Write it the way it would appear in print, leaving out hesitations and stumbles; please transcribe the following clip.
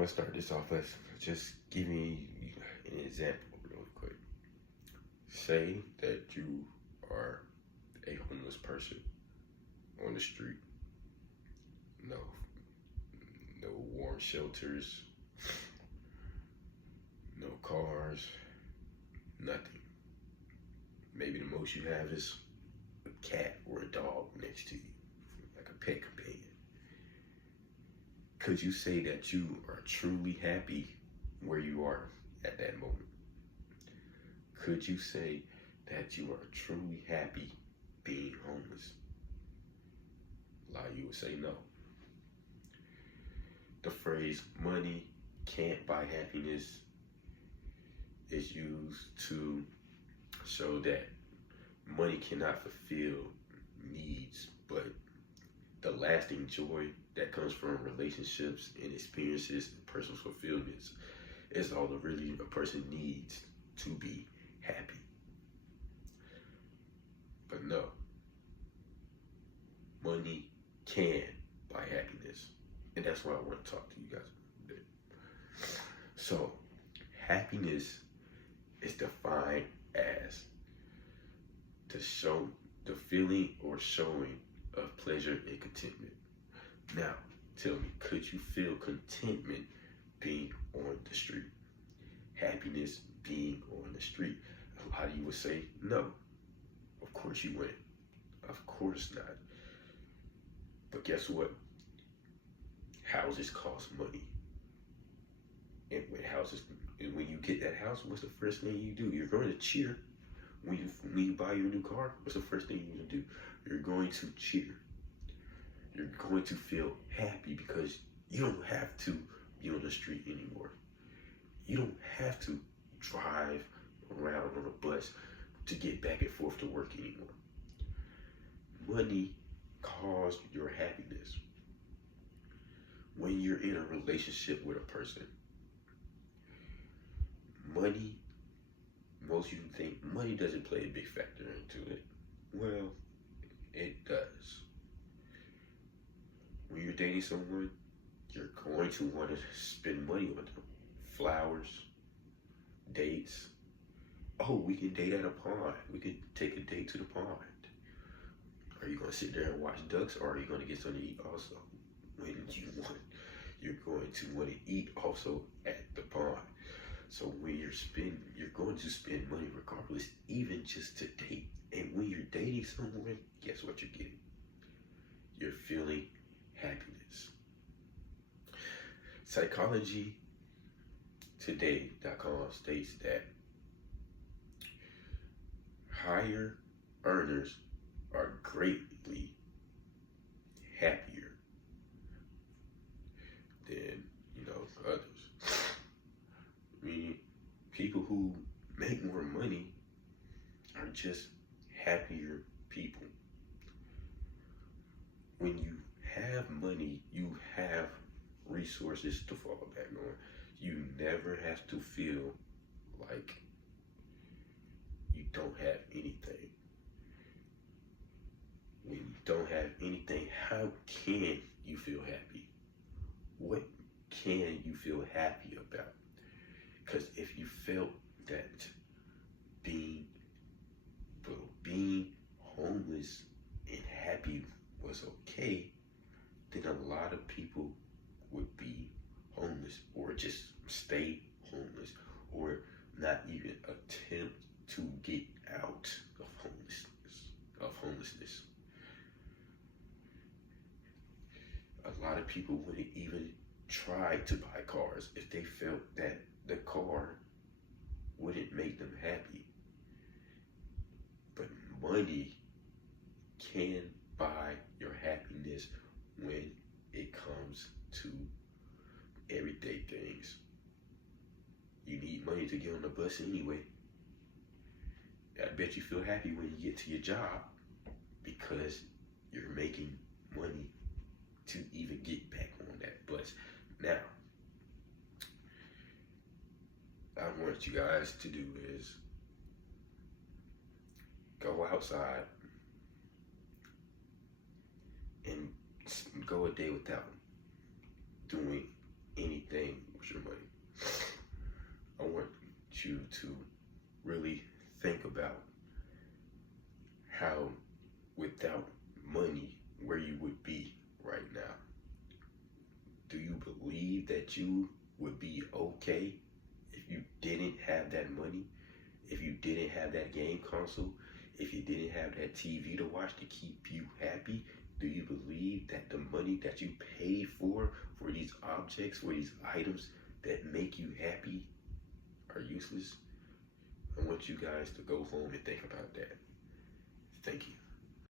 want to start this off. Let's just give me an example real quick. Say that you are a homeless person on the street. No, no warm shelters, no cars, nothing. Maybe the most you have is a cat or a dog next to you, like a pet companion. Could you say that you are truly happy where you are at that moment? Could you say that you are truly happy being homeless? A lot of you would say no. The phrase money can't buy happiness is used to show that money cannot fulfill needs, but the lasting joy that comes from relationships and experiences and personal fulfillments is all that really a person needs to be happy. But no, money can buy happiness. And that's why I want to talk to you guys today. So, happiness is defined as the feeling or showing of pleasure and contentment. Now, tell me, could you feel contentment being on the street? Happiness being on the street? A lot of you would say no. Of course you wouldn't. Of course not. But guess what? Houses cost money. And when you get that house, what's the first thing you do? You're going to cheer. When you buy your new car, what's the first thing you're going to do? You're going to cheer. You're going to feel happy because you don't have to be on the street anymore. You don't have to drive around on a bus to get back and forth to work anymore. Money caused your happiness. When you're in a relationship with a person, money, most people think money doesn't play a big factor into it. Well, it does. When you're dating someone, you're going to want to spend money on them. Flowers, dates. Oh, we can date at a pond. We could take a date to the pond. Are you going to sit there and watch ducks, or are you going to get something to eat also? When you're going to want to eat also at the pond. So when you're going to spend money regardless, even just to date. And when you're dating someone, guess what you're getting? You're feeling happiness. PsychologyToday.com states that higher earners are greatly happier than others. Meaning, people who make more money are just happier people. When you have money, you have resources to fall back on. You never have to feel like you don't have anything. When you don't have anything, how can you feel happy? What can you feel happy about? Because if you felt that being homeless and happy was okay, then a lot of people would be homeless or just stay homeless or not even attempt to get out of homelessness. A lot of people wouldn't even try to buy cars if they felt that the car wouldn't make them happy. But money can buy your happiness when it comes to everyday things. You need money to get on the bus anyway. I bet you feel happy when you get to your job because you're making money to even get back on that bus. Now, I want you guys to do is go outside and go a day without doing anything with your money. I want you to really think about how without money, where you would be right now. Do you believe that you would be okay if you didn't have that money? If you didn't have that game console? If you didn't have that TV to watch to keep you happy? Do you believe that the money that you pay for these objects, for these items that make you happy are useless? I want you guys to go home and think about that. Thank you.